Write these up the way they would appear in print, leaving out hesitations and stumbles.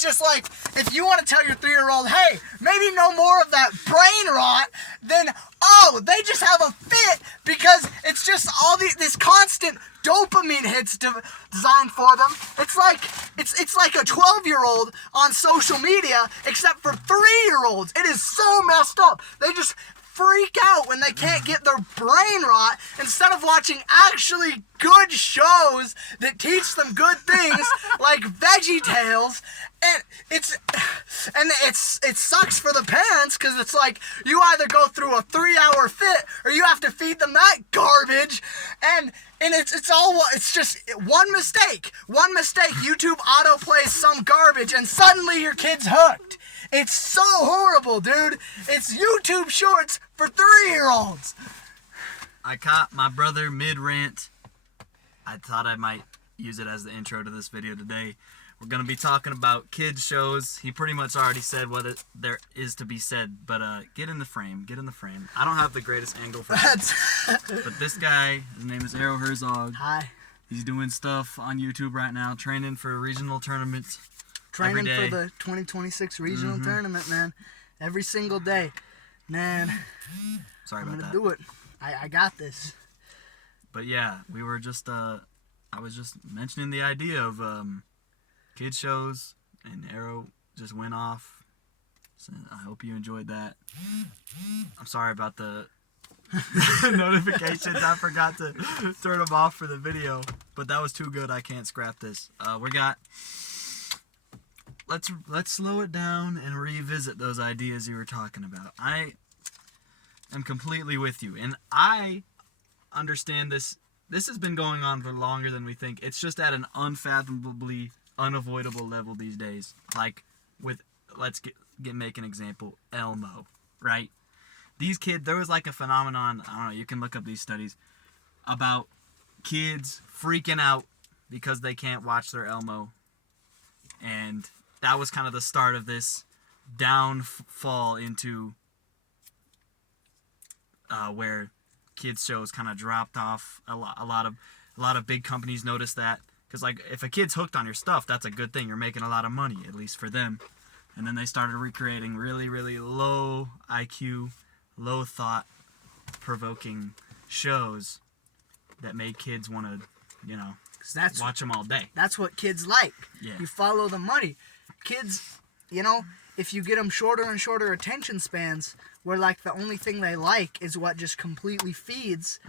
it's just like, if you want to tell your 3-year-old, hey, maybe no more of that brain rot, then, oh, they just have a fit because it's just all this constant dopamine hits designed for them. It's like a 12-year-old on social media, except for 3-year-olds. It is so messed up. They just freak out when they can't get their brain rot instead of watching actually good shows that teach them good things like VeggieTales. And it sucks for the parents because it's like you either go through a 3-hour fit or you have to feed them that garbage. And it's just one mistake. YouTube autoplays some garbage and suddenly your kid's hooked. It's so horrible, dude. It's YouTube Shorts for 3-year-olds. I caught my brother mid-rant. I thought I might use it as the intro to this video today. We're going to be talking about kids shows. He pretty much already said what there is to be said, but get in the frame. I don't have the greatest angle for that. But this guy, his name is Arrow Herzog. Hi. He's doing stuff on YouTube right now, training for regional tournaments. Training for the 2026 regional tournament, man. Every single day. Man. Sorry about that. I'm going to do it. I got this. But yeah, we were just, I was just mentioning the idea of kids shows, and Arrow just went off. So I hope you enjoyed that. I'm sorry about the notifications. I forgot to turn them off for the video, but that was too good. I can't scrap this. Let's slow it down and revisit those ideas you were talking about. I am completely with you, and I understand this. This has been going on for longer than we think. It's just at an unfathomably unavoidable level these days. Like with, let's make an example, Elmo, right? These kids, there was like a phenomenon, I don't know, you can look up these studies, about kids freaking out because they can't watch their Elmo. And that was kind of the start of this downfall into where kids shows kind of dropped off. A lot of big companies noticed that, because like if a kid's hooked on your stuff, that's a good thing. You're making a lot of money, at least for them. And then they started recreating really, really low IQ, low thought provoking shows that made kids want to, watch them all day. That's what kids like. Yeah. You follow the money. Kids, if you get them shorter and shorter attention spans, where like the only thing they like is what just completely feeds,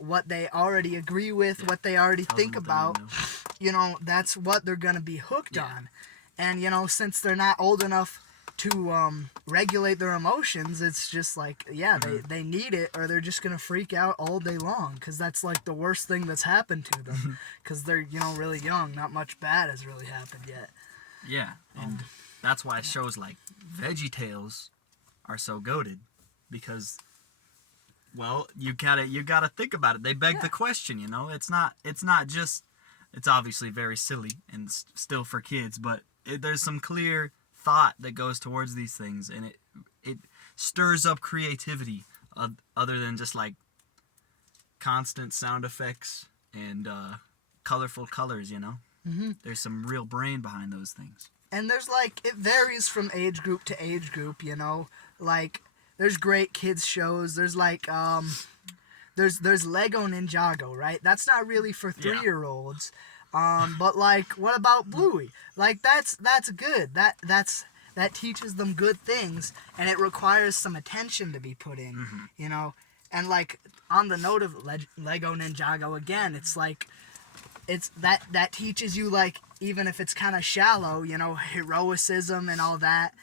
what they already agree with, what they already think about, that's what they're going to be hooked on. And, since they're not old enough to regulate their emotions, it's just like, they need it, or they're just going to freak out all day long, because that's like the worst thing that's happened to them, because they're, really young. Not much bad has really happened yet. Yeah, and that's why shows like VeggieTales are so goated, because, well, you gotta think about it. They beg the question, It's not just, it's obviously very silly and still for kids, but there's some clear thought that goes towards these things, and it stirs up creativity other than just like constant sound effects and colorful colors. There's some real brain behind those things. And there's like, it varies from age group to age group, like there's great kids shows. There's like there's Lego Ninjago, right? That's not really for 3-year-olds. But like, what about Bluey? Like that's good. That teaches them good things, and it requires some attention to be put in, And like, on the note of Lego Ninjago again, it's like, that teaches you, like, even if it's kind of shallow, heroicism and all that,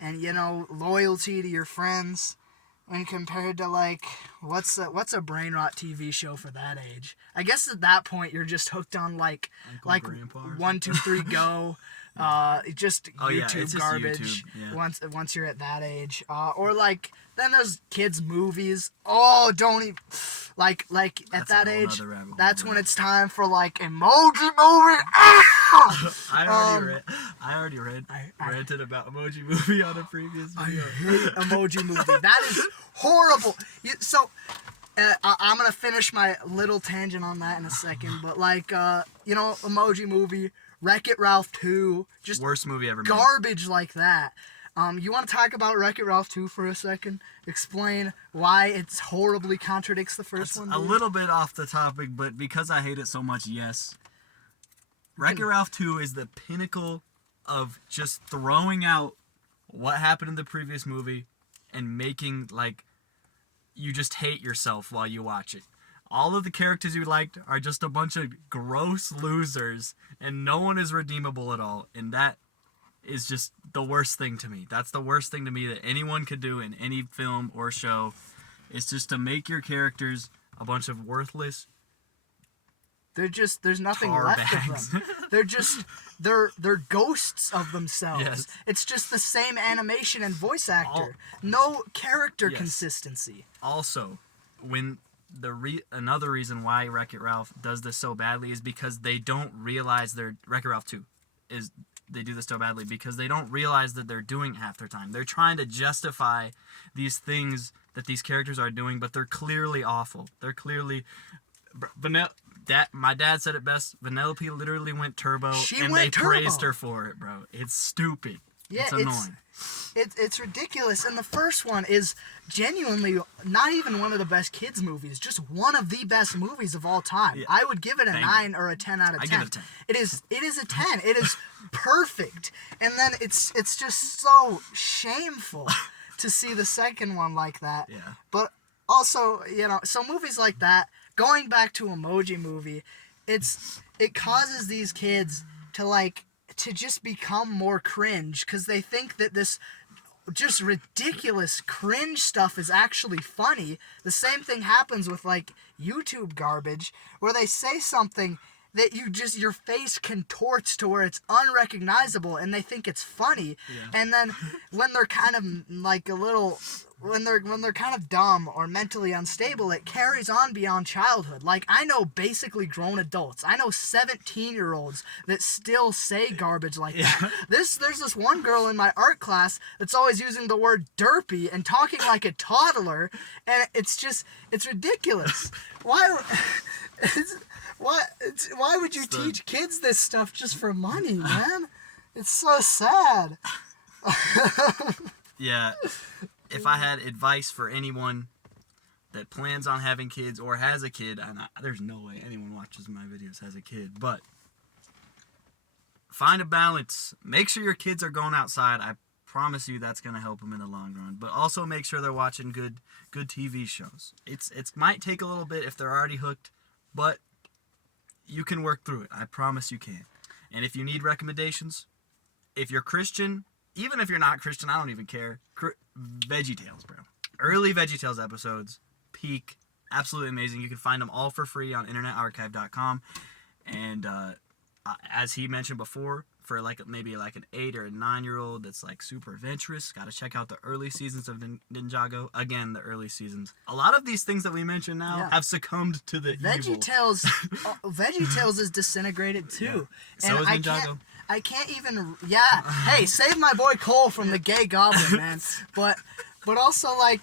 and loyalty to your friends. When compared to like, what's a brain rot TV show for that age? I guess at that point you're just hooked on like 1, 2, 3, Go, just YouTube garbage. YouTube, yeah. Once you're at that age, or like then there's kids movies. Oh, don't even like at that age. That's when it's time for like Emoji Movie. I already ranted about Emoji Movie on a previous video. I hate Emoji Movie. That is horrible. I'm gonna finish my little tangent on that in a second, but like Emoji Movie, Wreck-It Ralph 2, just Worst movie ever made. garbage like that. You want to talk about Wreck-It Ralph 2 for a second? Explain why it horribly contradicts the first one. A dude? little bit off the topic, but because I hate it so much, yes. Wreck-It Ralph 2 is the pinnacle of just throwing out what happened in the previous movie and making, like, you just hate yourself while you watch it. All of the characters you liked are just a bunch of gross losers, and no one is redeemable at all, and that is just the worst thing to me. That's the worst thing to me that anyone could do in any film or show, is just to make your characters a bunch of worthless there's nothing tar left bags. of them. They're ghosts of themselves. Yes. It's just the same animation and voice actor. No character Yes. consistency. Also, when another reason why Wreck-It Ralph does this so badly is because they don't realize Wreck-It Ralph 2 is they do this so badly because they don't realize that they're doing it half their time. They're trying to justify these things that these characters are doing, but they're clearly awful. They're clearly my dad said it best. Vanellope literally went turbo, and they praised her for it, bro. It's stupid. Yeah, it's annoying. It's ridiculous. And the first one is genuinely not even one of the best kids movies, just one of the best movies of all time. Yeah. I would give it a Thank 9 or a 10 out of 10. I give it a 10. It is a 10. It is perfect. And then it's just so shameful to see the second one like that. Yeah. But also, so movies like that, going back to Emoji Movie, it causes these kids to just become more cringe because they think that this just ridiculous cringe stuff is actually funny. The same thing happens with YouTube garbage where they say something that your face contorts to where it's unrecognizable and they think it's funny. Yeah. And then when they're kind of when they're kind of dumb or mentally unstable, it carries on beyond childhood. I know basically grown adults. I know 17-year-olds that still say garbage like that. There's this one girl in my art class that's always using the word derpy and talking like a toddler, and it's ridiculous. Why would you teach kids this stuff just for money, man? It's so sad. Yeah. If I had advice for anyone that plans on having kids or has a kid, there's no way anyone watches my videos has a kid, but find a balance. Make sure your kids are going outside. I promise you that's going to help them in the long run. But also make sure they're watching good TV shows. It might take a little bit if they're already hooked, but you can work through it. I promise you can. And if you need recommendations, if you're Christian, even if you're not Christian, I don't even care. VeggieTales, bro. Early VeggieTales episodes, peak, absolutely amazing. You can find them all for free on internetarchive.com. And as he mentioned before, for maybe an 8 or a 9-year-old that's super adventurous, got to check out the early seasons of Ninjago. Again, the early seasons. A lot of these things that we mentioned now have succumbed to the evil. VeggieTales is disintegrated too. Yeah. So is Ninjago. I can't even. Yeah. Hey, save my boy Cole from the gay goblin, man. But also I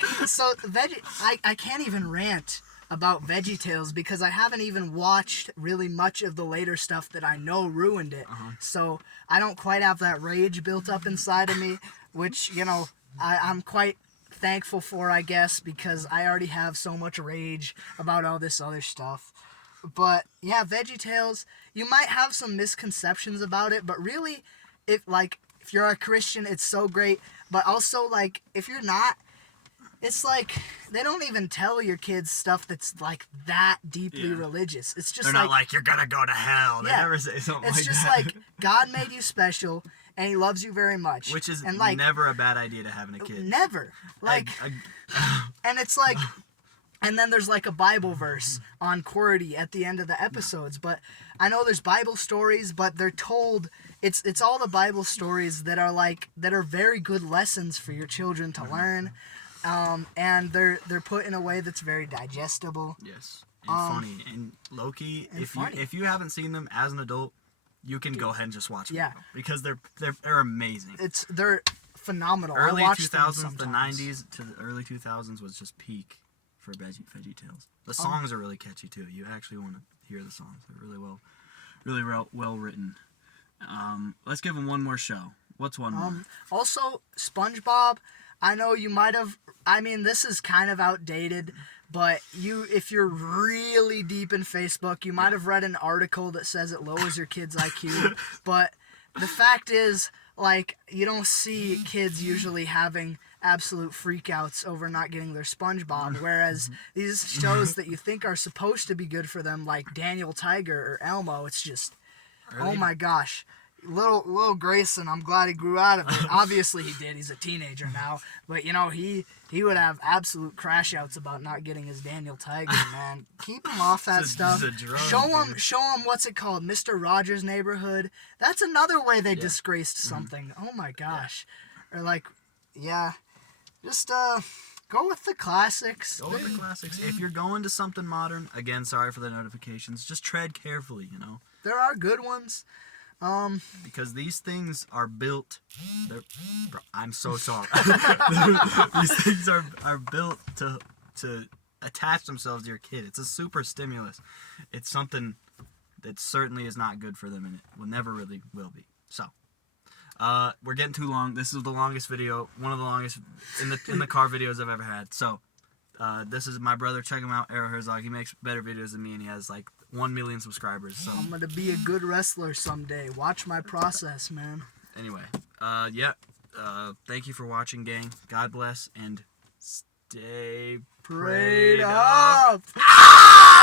can't even rant about VeggieTales because I haven't even watched really much of the later stuff that I know ruined it. So I don't quite have that rage built up inside of me, which I'm quite thankful for, I guess, because I already have so much rage about all this other stuff. But yeah, VeggieTales, you might have some misconceptions about it, but really, if you're a Christian, it's so great. But also, if you're not, it's they don't even tell your kids stuff that's that deeply religious. It's just they're not you're gonna go to hell. They never say something it's like just that. God made you special and he loves you very much. Which is and never a bad idea to having a kid. Never. And it's and then there's a Bible verse on QWERTY at the end of the episodes. But I know there's Bible stories, but they're told it's all the Bible stories that are very good lessons for your children to learn. And they're put in a way that's very digestible. Yes. And funny. And Loki, if you haven't seen them as an adult, you can go ahead and just watch them. Yeah. Because they're amazing. They're phenomenal. Early I watch 2000s, them the 90s to the early 2000s was just peak for VeggieTales. The songs are really catchy too. You actually want to hear the songs. They're really well written. Let's give him one more show. What's one more? Also, SpongeBob, I know you might have, I mean, this is kind of outdated, but if you're really deep in Facebook, you might have read an article that says it lowers your kid's IQ, but the fact is, like, you don't see kids usually having absolute freakouts over not getting their SpongeBob, whereas these shows that you think are supposed to be good for them, like Daniel Tiger or Elmo, it's just, oh my gosh. Little Grayson, I'm glad he grew out of it. Obviously he did. He's a teenager now. But, you know, he would have absolute crash outs about not getting his Daniel Tiger, man. Keep him off that stuff. Show him what's it called? Mr. Rogers' Neighborhood. That's another way they disgraced something. Oh, my gosh. Or, like, yeah. Just, go with the classics. Go with the classics. If you're going to something modern, again, sorry for the notifications, just tread carefully, you know. There are good ones. Because these things are built. I'm so sorry. These things are built to attach themselves to your kid. It's a super stimulus. It's something that certainly is not good for them, and it will never really will be. So, we're getting too long. This is the longest video, one of the longest in the car videos I've ever had. So, this is my brother. Check him out, Arrow Herzog. He makes better videos than me, and he has like 1 million subscribers. So I'm gonna be a good wrestler someday. Watch my process, man. Anyway, thank you for watching, gang. God bless and stay Prayed prayed up. up.